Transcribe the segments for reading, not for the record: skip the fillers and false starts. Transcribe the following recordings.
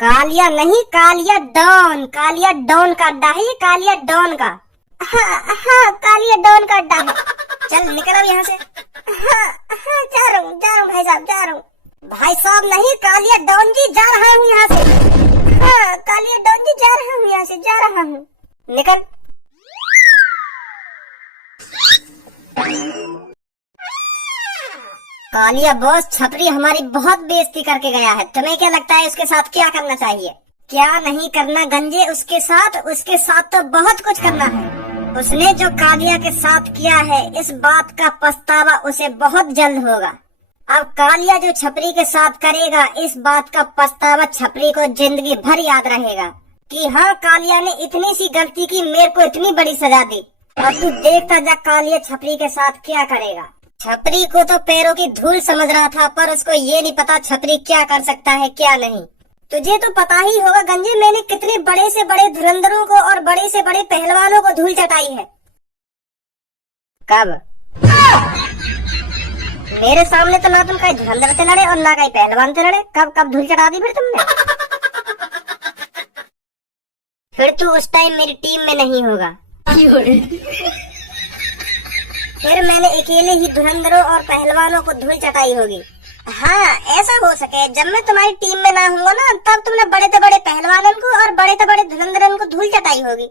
कालिया नहीं, कालिया डॉन का अड्डा है ये, कालिया डॉन का। हाँ, कालिया डॉन का अड्डा है। चल निकल अब यहाँ से। हाँ, जा रहा हूँ भाई साहब, जा रहा हूँ। भाई साहब नहीं, कालिया डॉन जी, जा रहा हूँ यहाँ से। हाँ, कालिया डॉन जी, जा रहा हूँ यहाँ से, जा रहा हूँ। निकल। कालिया बॉस, छपरी हमारी बहुत बेइज्जती करके गया है। तुम्हें क्या लगता है उसके साथ क्या करना चाहिए? क्या नहीं करना गंजे उसके साथ तो बहुत कुछ करना है। उसने जो कालिया के साथ किया है, इस बात का पछतावा उसे बहुत जल्द होगा। अब कालिया जो छपरी के साथ करेगा, इस बात का पछतावा छपरी को जिंदगी भर याद रहेगा कि हाँ, कालिया ने इतनी सी गलती की, मेरे को इतनी बड़ी सजा दी। अब तू देखता जा कालिया छपरी के साथ क्या करेगा। छपरी को तो पैरों की धूल समझ रहा था, पर उसको ये नहीं पता छपरी क्या कर सकता है क्या नहीं। तुझे तो पता ही होगा गंजे, मैंने कितने बड़े से बड़े धुरंधरों को और बड़े से बड़े पहलवानों को धूल चटाई है। कब? मेरे सामने तो ना तुम कहीं धुरंधर से लड़े और ना कहीं पहलवान से लड़े। कब धूल चटा दी फिर तुमने? फिर तू उस टाइम मेरी टीम में नहीं होगा। फिर मैंने अकेले ही धुरंधरों और पहलवानों को धूल चटाई होगी। हाँ, ऐसा हो सके जब मैं तुम्हारी टीम में ना हूँगा ना, तब तुमने बड़े से बड़े पहलवानों को और बड़े से बड़े धुरंधरों को धूल चटाई होगी।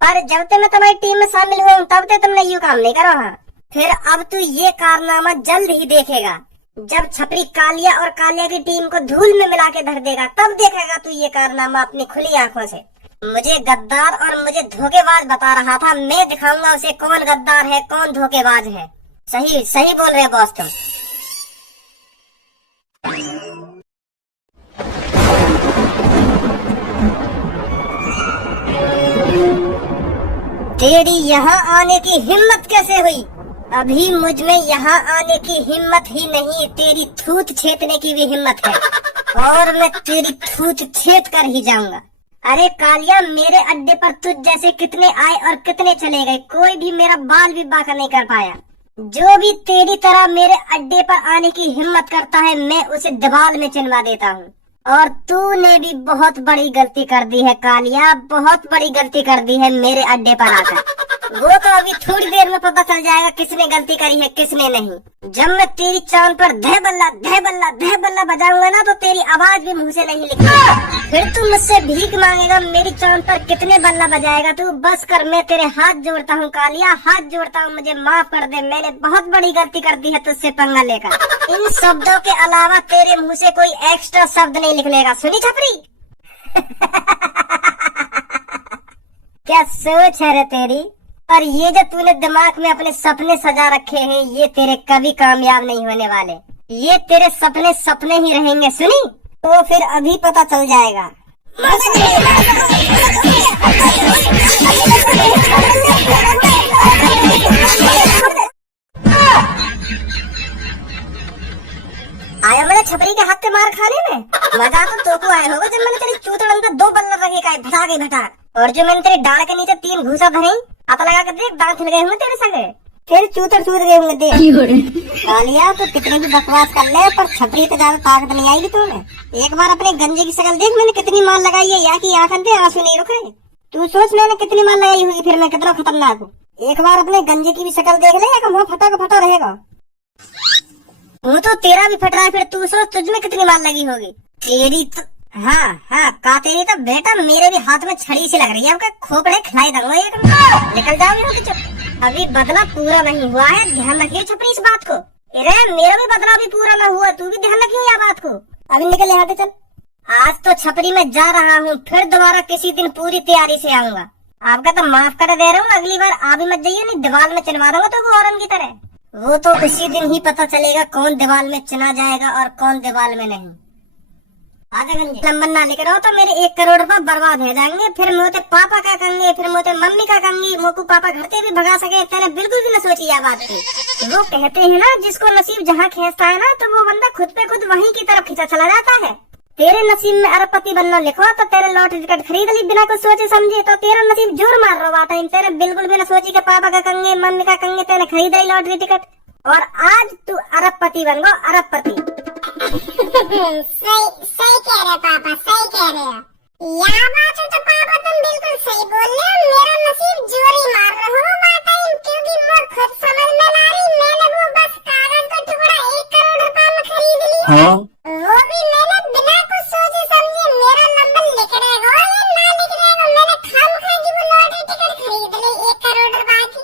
पर जब तक मैं तुम्हारी टीम में शामिल हुआ तब तक तुमने यूँ काम नहीं करा। हाँ, फिर अब तू ये कारनामा जल्द ही देखेगा। जब छपरी कालिया और कालिया की टीम को धूल में मिला के धर देगा, तब देखेगा तू ये कारनामा अपनी खुली आंखों से। मुझे गद्दार और मुझे धोखेबाज बता रहा था, मैं दिखाऊंगा उसे कौन गद्दार है कौन धोखेबाज है। सही बोल रहे बॉस तुम। तेरी यहाँ आने की हिम्मत कैसे हुई? अभी मुझ में यहाँ आने की हिम्मत ही नहीं, तेरी थूत छेदने की भी हिम्मत है, और मैं तेरी थूत छेद कर ही जाऊंगा। अरे कालिया, मेरे अड्डे पर तुझ जैसे कितने आए और कितने चले गए, कोई भी मेरा बाल भी बांका नहीं कर पाया। जो भी तेरी तरह मेरे अड्डे पर आने की हिम्मत करता है, मैं उसे दीवार में चिनवा देता हूँ। और तूने भी बहुत बड़ी गलती कर दी है कालिया, बहुत बड़ी गलती कर दी है मेरे अड्डे पर आकर। वो तो अभी थोड़ी देर में पता चल जाएगा किसने गलती करी है किसने नहीं। जब मैं तेरी चांद पर धह बल्ला बजाऊंगा ना, तो तेरी आवाज भी मुंह से नहीं निकलेगी। फिर तू मुझसे भीख मांगेगा, मेरी चांद पर कितने बल्ला बजाएगा तू? बस कर, मैं तेरे हाथ जोड़ता हूँ कालिया, हाथ जोड़ता हूँ, मुझे माफ कर दे। मैंने बहुत बड़ी गलती कर दी है तुझसे पंगा लेकर। इन शब्दों के अलावा तेरे मुँह से कोई एक्स्ट्रा शब्द नहीं निकलेगा, सुनी छपरी? क्या सोच है रे तेरी? और ये जो तूने दिमाग में अपने सपने सजा रखे हैं, ये तेरे कभी कामयाब नहीं होने वाले। ये तेरे सपने ही रहेंगे, सुनी? तो फिर अभी पता चल जाएगा। आया मैंने छपरी के हाथ से मार खाने में। मजा तो को आया होगा जब मैंने तेरी चूतड़न पे 2 बल्ला रखे का भटा, और जो मैंने तेरी डाल के नीचे 3 घूसा धरे, पता लगा कर देख, दांत हिल गए होंगे तेरे सगे, फिर चूतर चूत गए होंगे देख। कालिया, तो कितनी भी बकवास कर ले, पर छपरी पे ज्यादा ताकत नहीं आएगी तुम्हें। एक बार अपने गंजे की शक्ल देख, मैंने कितनी मार लगाई है, यहाँ की आंखों से आंसू नहीं रुके। तू सोच मैंने कितनी मार लगाई होगी, फिर मैं कितना खतरनाक हूँ। एक बार अपने गंजे की भी शक्ल देख ले, या मुँह फटा का फटा रहेगा। मुँह तो तेरा भी फट रहा है, फिर तू सोच तुझ में कितनी मार लगी होगी। तेरी तो हाँ, का तेरी तो बेटा मेरे भी हाथ में छड़ी सी लग रही है, आपका खोपड़े खिलाई दूंगा एक। निकल जाओ यहाँ से, चुप। अभी बदला पूरा नहीं हुआ है, ध्यान रखिए छपरी इस बात को। अरे मेरा भी बदला भी पूरा ना हुआ, तू भी ध्यान रखिए यह बात को। अभी निकल यहाँ से, चल। आज तो छपरी में जा रहा हूँ, फिर दोबारा किसी दिन पूरी तैयारी से आऊंगा। आपका तो माफ कर दे रहा हूँ, अगली बार आ भी मत जाइए, नहीं दीवार में चिनवा दूंगा तो वो औरन की तरह। वो तो उसी दिन ही पता चलेगा कौन दीवार में चुना जाएगा और कौन दीवार में नहीं। आधे घंटे नंबर ना लेकर आओ तो मेरे 1 करोड़ रुपए बर्बाद हो जाएंगे। फिर मोते पापा का कंगे, फिर मोते मम्मी का कंगी, मोकू पापा घर से भी भगा सके। तेने बिल्कुल भी न सोची यह बात की। वो कहते हैं ना, जिसको नसीब जहाँ खींचता है ना, तो वो बंदा खुद पे खुद वहीं की तरफ खींचा चला जाता है। तेरे नसीब में अरबपति बनना लिखो तो तेरे लॉटरी टिकट खरीद ली बिना कुछ सोचे समझे, तो तेरा नसीब जोर मार रहा था। तेरे बिल्कुल भी न सोची के पापा का कंगे मम्मी का कंगे तेने खरीद ली लॉटरी टिकट, और आज तू अरबपति बन गो, अरबपति। सही कह रहे पापा, सही कह रहे हो। यह बात तो पापा तुम बिल्कुल सही बोल रहे हो। मेरा नसीब जोरी मार रहा हो वह टाइम, क्योंकि मुझे खुद समझ में ना रही। मैंने वो बस कागज का टुकड़ा 1 करोड़ रुपए में खरीद लिया। हाँ? वो भी मैंने बिना कुछ सोचे समझे। मेरा नंबर लिख रहेगा या ना लिख रहेगा, मैंने खामखा की वो लॉटरी टिकट खरीद ली 1 करोड़ रुपए की।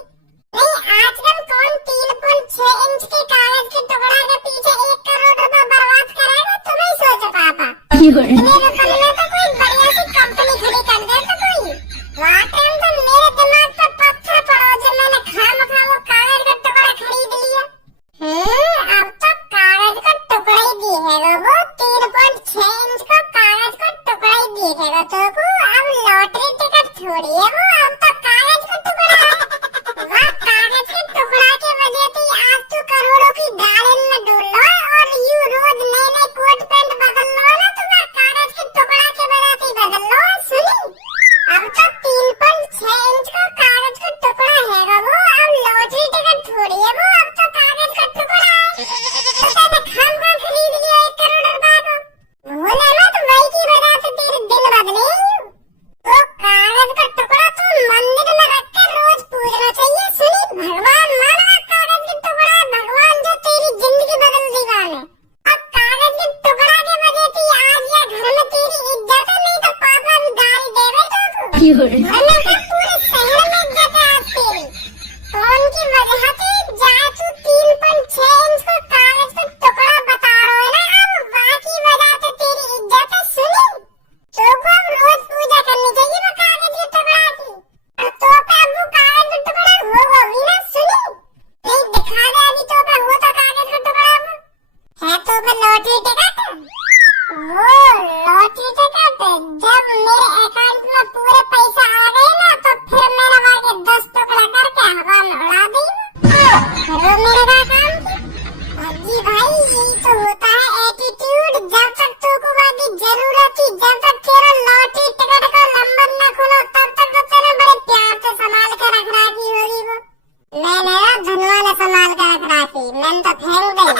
नहीं, आजकल कौन 3.6 इंच के कागज के टुकड़ा के पीछे 1 करोड़ रुपए बर्बाद करेगा? तुम ही सोचो पापा। मेरे रुपए में तो कोई बढ़िया सी कंपनी खड़ी कर दे तो कोई। वहाँ टाइम तो मेरे दिमाग पर पत्थर पड़ा जब मैंने खामखा वो कागज का टुकड़ा खरीद लिया। अब तो कागज का टुकड़ा ही दिखेगा, वो 3.6 इंच का कागज का टुकड़ा ही दिखेगा तो को। अब लॉटरी टिकट थोड़ी है वो, अब तो कागज का टुकड़ा है। वह कागज के टुकड़ा के वजह से आज तो करोड़ों की गाड़ी में डूल लो और यू रोज नए नए कोट पैंट बदल लो ना, तो वह कागज के टुकड़ा के वजह से बदल लो। सुनी, अब तो 3.6 इंच का कागज का टुकड़ा है वो, अब लॉटरी टिकट थोड़ी है वो, अब तो कागज का टुकड़ा है। तो मैंने खामखा खरीद लिया 1 करोड़ रुपए को। भोले मत, वही की वजह से तेरे दिन बदले। तो कागज का टुकड़ा तो मंदिर में रख कर रोज पूजना चाहिए। सुनी, भगवान मानवा कागज के टुकड़ा, भगवान जो तेरी जिंदगी बदल देगा ने। अब कागज के टुकड़ा के वजह से आज या घर में तेरी इज्जत है, नहीं तो पापा भी गाली देवे तो वरना तो पूरे शहर में इज्जत है आज तेरी। कौन की वजह से जाए तू 3.6 इंच का कागज का टुकड़ा बता रहा है ना, अब वहाँ की वजह से तेरी इज्जत है। सुनी, तो को अब रोज पूजा करनी चाहिए वो कागज के टुकड़ा की। तो पे अब वो कागज का टुकड़ा होगा भी ना। सुनी, नहीं दिखा दे अभी तो पे हो तो कागज का टुकड़ा वो है तो पे लॉटरी टिकट। वो लॉटरी टिकट जब मेरे अकाउंट में पूरे पैसा आ गए ना, तो फिर मैंने वहाँ के 10 टुकड़ा करके हवा में उड़ा दी। फिर वो मेरे का काम थी। जी भाई, यही तो होता है एटीट्यूड। जब तक तुमको वहाँ की जरूरत थी, जब तक तेरा लॉटरी टिकट का नंबर न खुलो, तब तक तो तेरे बड़े प्यार से संभाल के रख रखी होगी वो। मैंने ना धनवा ने संभाल के रख रखी, मैंने तो फेंक गई।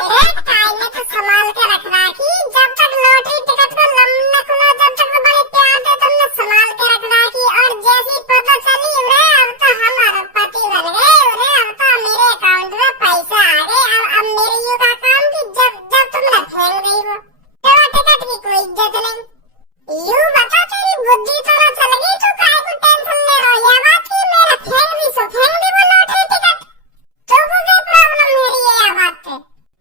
तेरे ताई ने तो संभाल के रख रखी। जब तक लॉटरी टिकट का नंबर न खुलो, जब तक तो बड़े प्यार से तुमने संभाल के रख रखी। और जैसी पता चली उन्हें अब तो हम अरबपति बन गए, उन्हें अब तो मेरे अकाउंट में पैसा आ गए। अब मेरे यू का काम कि जब जब तुमने फेंक गई वो तेरा टिकट की कोई इज्जत नहीं। यू बता, तेरी बुद्धि थोड़ा चल गई तो काहे को टेंशन ले रहा हो? यह बात की मेरा फेंक दी सो फेंक दी वो लॉटरी टिकट। तो वो कोई प्रॉब्लम मेरी है यह बात पे।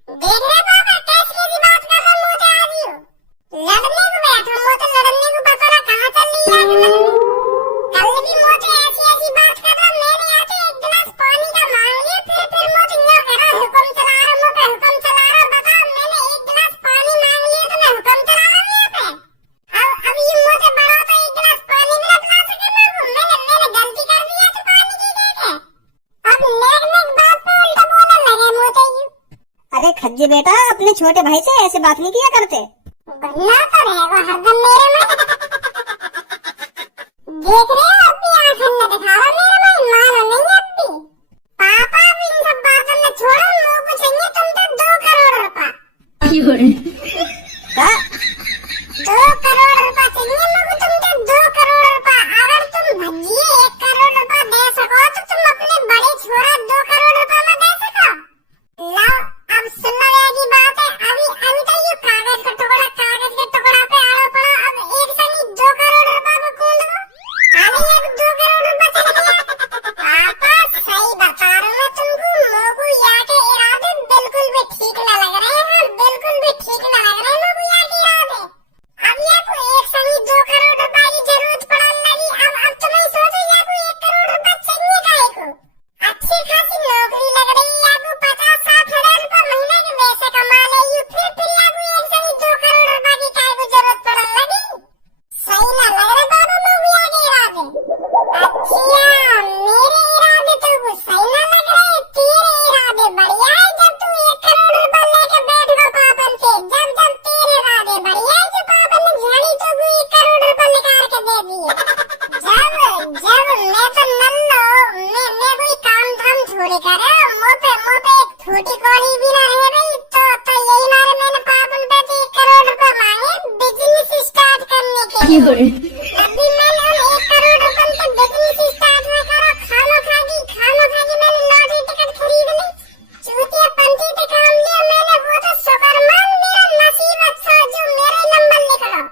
देख रहे पापा कैसी कैसी बात कर रहे मुझे आज यू। लड़ने को बैठा मुझे, लड़ने को पता ना कहाँ चल रही है। कल भी मुझे ऐसी ऐसी बात कर रहा, मैंने आके 1 गिलास पानी का मांग लिया, फिर मुझे न्यों करा हुक्म चला रहा, मुझे हुक्म चला रहा। बता, मैंने 1 गिलास पानी मांग लिया तो मैं हुक्म चला रहा हूँ यहाँ पे। अब ये मुझे बड़ा तो 1 गिलास पानी भी ना पिला सके मैंने गलती कर दी है तो पानी की देखे। अब नेक बात पे उल्टा बोलने लगे मुझे यू। अरे खज्जे बेटा, अपने छोटे भाई से ऐसे बात नहीं किया करते। बनना तो रहेगा हरदम मेरे में। देख रहे हो अब भी आंख में दिखा रहा मेरे भाई, मानो नहीं अब भी। पापा अब इन सब बातों में छोड़ो, मुझे पूछेंगे तुम तो 2 करोड़ रुपए। क्या? 2 करोड़ रुपए चाहिए मुझे तुमसे, 2 करोड़ रुपए। अगर तुम भजिए 1 करोड़ रुपए दे सको तो तुम अपने बड़े छोरा 2 करोड़ रुपए में दे सको। लो अब सुन लो की बात है। अभी अंतर यू कागज के टुकड़ा पे आड़ो पड़ा। अब एक संग 2 करोड़ रुपए को कूद दो। अभी एक 2 करोड़ रुपए चल गया। अभी मैंने उन 1 करोड़ रुपए के बिजनेस स्टार्ट में करा, खामोखागी मैंने लॉटरी टिकट खरीद ली, चूतिया पंथी पे काम लिया मैंने, वो तो शुक्रमान मेरा नसीब अच्छा जो मेरे नंबर निकला।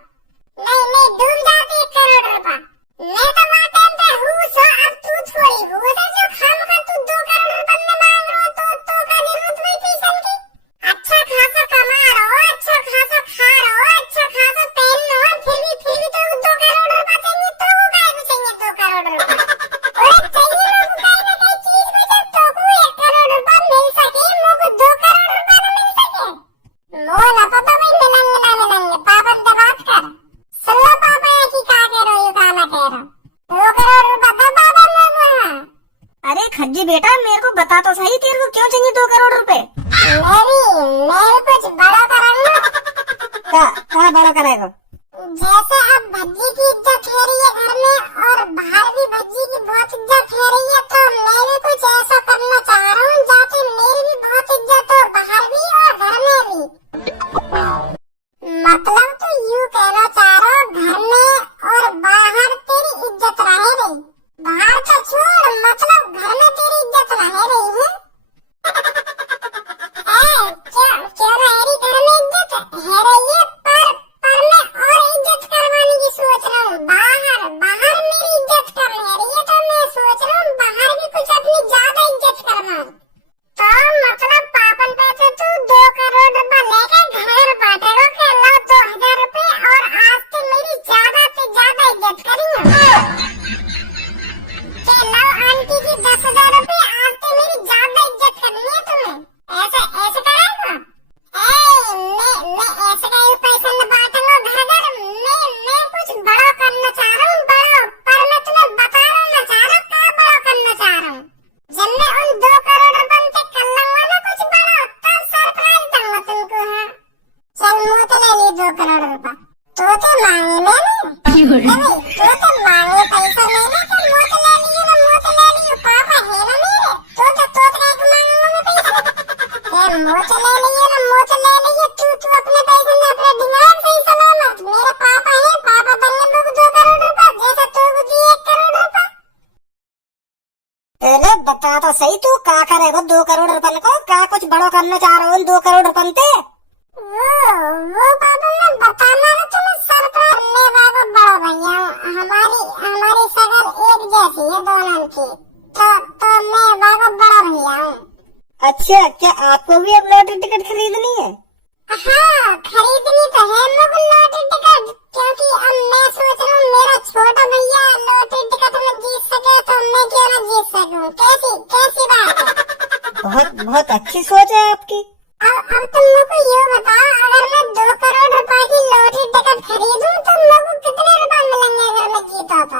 नहीं डूब जाते 1 करोड़ रुपए। मैं तो वहाँ टाइम पे हूँ सो, अब तू थोड़ी हूँ सो जो खामखा तू 2 करोड़ रुपए में मांग रहा तो का जरूरत वही पैसा की। अच्छा खासा कमा रहो, अच्छा खासा खा रहो, अच्छा खासा पहन रहो, फिर भी तो 2 करोड़ रुपए चाहिए, तो वो काहे को चाहिए 2 करोड़ रुपए? और चाहिए लोग काहे ना काहे चीज को, जब तो को 1 करोड़ रुपए मिल सके, मुझको 2 करोड़ रुपए ना मिल सके। मोला पता भाई मिलेंगे पापन से बात कर। सुन लो पापा ये की का कह रहो, ये का ना कह रहो। 2 करोड़ रुपए दो पापा मुझको। अरे खज्जी बेटा, मेरे को बता तो सही, तेरे को क्यों चाहिए 2 करोड़ रुपए? मैं कुछ बड़ा करूंगा। कहाँ बड़ा कराएगा? जैसे अब भज्जी की इज्जत है रही है घर में, और बाहर भी भज्जी की बहुत इज्जत है रही है, तो मैं भी कुछ ऐसा करना चाह रहा हूँ जाके मेरी भी बहुत इज्जत हो, बाहर भी और घर में भी। मतलब तो यूँ कहना चाह रहा हूँ, घर में और बाहर तेरी इज्जत रहे रही, बाहर तो छोड़, मतलब घर में तेरी इज्जत रहे रही है। क्यों रही घर में इज्जत है रही है, पर मैं और इज्जत करवाने की सोच रहा हूँ। बाहर मेरी इज्जत कम है रही है, तो मैं सोच रहा हूँ बाहर भी कुछ अपनी ज्यादा इज्जत करवाऊं। तो मतलब पापन पे तो तू 2 करोड़ रुपए लेके घर बांटेगा कि लो 2000 रुपए, और आज से मेरी ज्यादा से ज्यादा इज्जत करेंगे कि लो आंटी जी 10,000 रुपए, आज से मेरी ज्यादा इज्जत करनी है तुम्हें, ऐसे करेगा? मैं ऐसे का पैसा न बांटूंगा घर, मैं कुछ बड़ा करना चाह रहा हूँ, बड़ा, पर मैं तुम्हें बताना चाह रहा हूँ क्या बड़ा करना चाह रहा हूँ। जब मैं उन 2 करोड़ रुपए पे कर लूंगा ना कुछ बड़ा, तब सरप्राइज दूंगा तुमको। हाँ चल मुँह तो ले ली 2 करोड़ रुपए, तो मांगे मैंने, तो मांगे पैसा मैंने, तो मुँह तो ले लियो, पापा है ना मेरे, तो मांगूंगा मैं पैसा, मुँह तो ले लियो, तू अपने पैसे में अपने दिमाग सही सलामत, मेरे पापा है, पापा बनने मुझको 2 करोड़ रुपए, जैसा तू दिए 1 करोड़ रुपए। अरे बता तो सही, तू क्या करेगा 2 करोड़ रुपए को? क्या कुछ बड़ा करना चाह रहा हूँ 2 करोड़ रुपए पे? वो पापा मैं बताना ना तुम्हें सरप्राइज, मैं बाबा बड़ा भैया हूँ, हमारी शक्ल एक जैसी है दोनों की, तो मैं बाबा बड़ा भैया हूँ। अच्छा, क्या आपको भी अब लॉटरी टिकट खरीदनी है? हाँ खरीदनी तो है मुझे लॉटरी टिकट, क्योंकि अब मैं सोच रहा हूँ मेरा छोटा भैया लॉटरी टिकट में जीत सके, तो मैं क्यों ना जीत सकूँ? कैसी बात है? बहुत अच्छी सोच है आपकी। अब तुम मुझको ये बताओ, अगर मैं 2 करोड़ रुपए की लॉटरी टिकट खरीदूं तो मुझको कितने रुपए मिलेंगे अगर मैं जीता तो?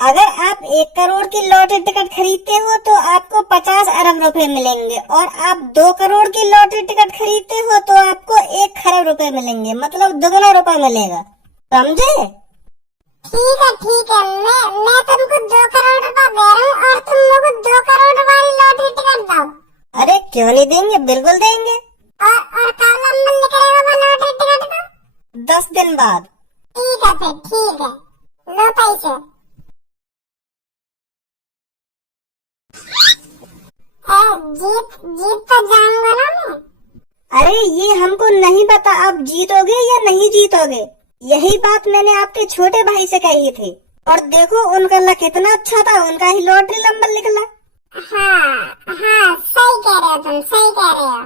अगर आप 1 करोड़ की लॉटरी टिकट खरीदते हो तो आपको 50 अरब रुपए मिलेंगे, और आप 2 करोड़ की लॉटरी टिकट खरीदते हो तो आपको 1 खरब रुपए मिलेंगे, मतलब दुगना रुपए मिलेगा, समझे? ठीक है, मैं तुमको 2 करोड़ रुपए दे रहा हूँ, और तुम मुझको 2 करोड़ वाली लॉटरी टिकट दो। अरे क्यों नहीं देंगे, बिल्कुल देंगे। और कब नंबर निकलेगा वो लॉटरी टिकट का? 10 दिन बाद। ठीक है फिर, ठीक है, लो पैसे। जीत तो जाऊंगा ना मैं? अरे ये हमको नहीं पता आप जीतोगे या नहीं जीतोगे, यही बात मैंने आपके छोटे भाई से कही थी, और देखो उनका लक कितना अच्छा था, उनका ही लॉटरी नंबर निकला। हाँ सही कह रहे हो तुम, सही कह रहे हो।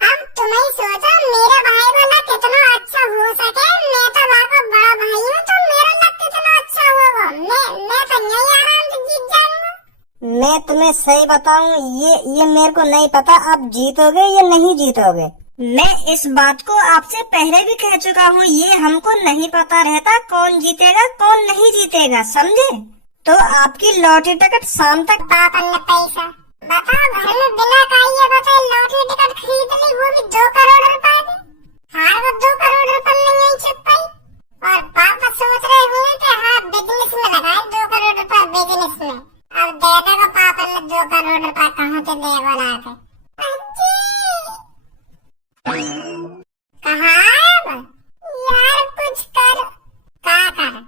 अब तुम्हें सोचो मेरे भाई का लक कितना अच्छा हो सके, मैं तो वाका बड़ा भाई हूँ, तो मेरा लक कितना अच्छा होगा, मैं तो यही आराम से जीत जाऊंगा। मैं तुम्हें सही बताऊं, ये मेरे को नहीं पता आप जीतोगे या नहीं जीतोगे। मैं इस बात को आपसे पहले भी कह चुका हूँ, ये हमको नहीं पता रहता कौन जीतेगा कौन नहीं जीतेगा, समझे? तो आपकी लॉटरी टिकट शाम तक। पापन ने पैसा बताओ, घर में बिना खाइए बताए लॉटरी टिकट खरीद ली, वो भी 2 करोड़ रुपए की। हाँ वो 2 करोड़ रुपए में यही छुप पाई, और पापा सोच रहे हुए कि हाँ बिजनेस में लगाए 2 करोड़ रुपए बिजनेस में। अब दे देगा पापा ने 2 करोड़ रुपए, कहाँ से देगा ला के? कहाँ यार कुछ कर, क्या कर?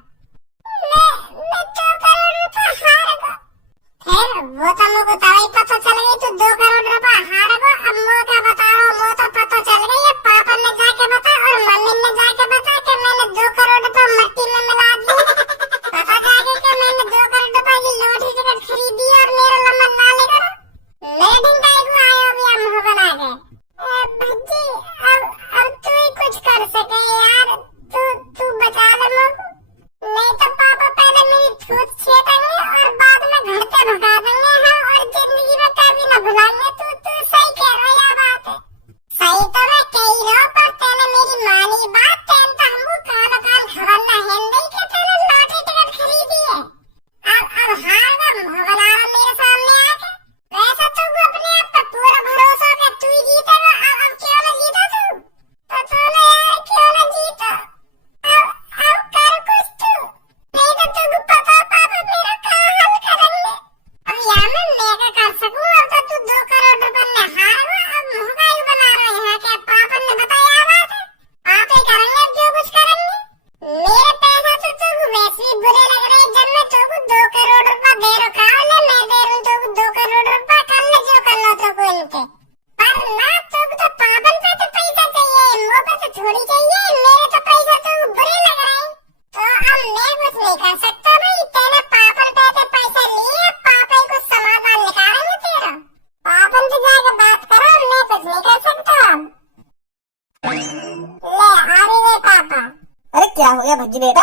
क्या हो गया भज्जी बेटा?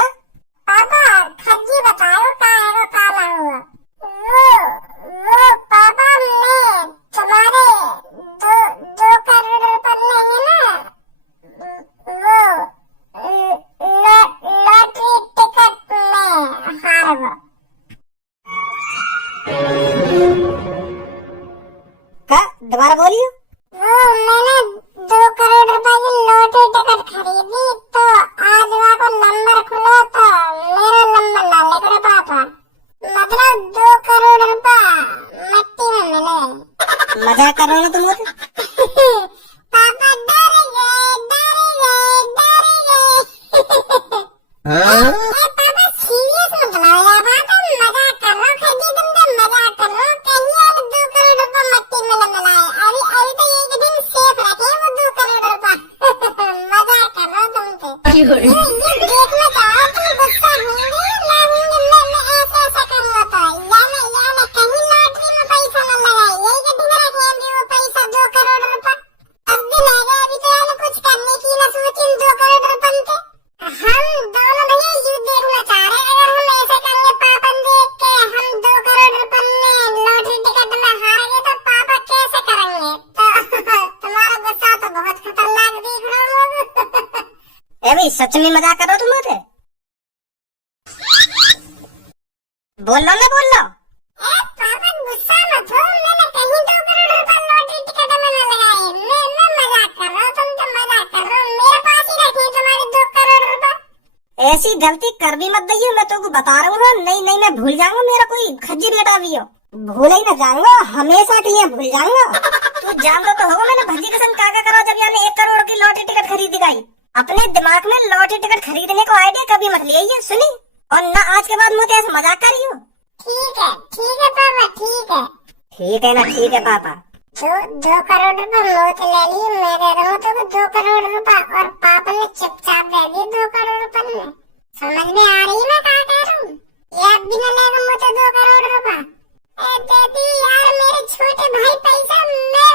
पापा खज्जी बताओ का है काला हुआ। वो पापा मैं तुम्हारे दो करोड़ रुपए लेंगे ना, वो लॉटरी टिकट में हार गया। का दोबारा बोलियो। वो मैंने 2 करोड़ रुपए की लॉटरी टिकट खरीदी तो आज वहाँ को नंबर खुला तो मेरा नंबर ना लिख रहा पापा, मतलब 2 करोड़ रुपए मिट्टी में मिले। मजाक कर रहे हो ना तुम मुझे? पापा डर गए। पापा सीरियस मत लो यार, पापा मजाक कर रहा हूँ, खरीदी तुमसे मजाक कर रहा हूँ, कहीं यार 2 करोड़ रुपए मिट्टी में न मिलाए। अभी तो एक दिन सेफ रखे वो 2 करोड़ रुपए। मजाक कर रहा हूँ तुमसे। ये देखना चाहो तुम गुस्सा होंगे ना होंगे, मैं ऐसा करूँगा तो या मैं कहीं लॉटरी में पैसा न लगाए, यही के दिन रखे अभी वो पैसा 2 करोड़ रुपए। अब दिन आ गया, अभी तो यार कुछ करने की न सोची 2 करोड़ रुपए थे। हम दोनों भैया यू देखना चाह रहे हैं, अगर हम ऐसे करेंगे पापा देख के हम 2 करोड़ रुपए में लॉटरी टिकट में हार गए तो पापा कैसे करेंगे? तो तुम्हारा गुस्सा तो बहुत खतरनाक दिख रहा हूँ। ए भाई सच में मजाक कर रहे हो तुम मुझे? बोल लो ना बोल लो। पापा गुस्सा मत हो, मैंने कहीं 2 करोड़ रुपए लॉटरी टिकट में न लगाए, मैं मजाक कर रहा हूँ, तुम तो मजाक कर रहे हो, मेरे पास ही रखे तुम्हारे 2 करोड़ रुपए। ऐसी गलती कर भी मत दइयो, मैं तुमको बता रहा हूँ। नहीं मैं भूल जाऊंगा, मेरा कोई खज्जी बेटा भी हो, भूल ही ना जाऊंगा, हमेशा के लिए भूल जाऊंगा। तू जानता तो होगा मैंने भज्जी के संग क्या करा जब यानी 1 करोड़ की लॉटरी टिकट खरीदी गई। अपने दिमाग में लॉटरी टिकट खरीदने को आइडिया कभी मत लिए सुनी, और ना आज के बाद मुझे ऐसा मजाक करियो। ठीक है पापा, ठीक है। ठीक है ना, ठीक है पापा। 2 करोड़ रुपए मोत ले ली, मैं दे रहा हूँ तो 2 करोड़ रुपए, और पापा ने चुपचाप दे दी 2 करोड़ रुपए में। समझ में आ रही मैं क्या कह रहा हूँ? ये अब भी न लेगा मुझे 2 करोड़ रुपए। दे दी यार मेरे छोटे भाई पैसा, मैं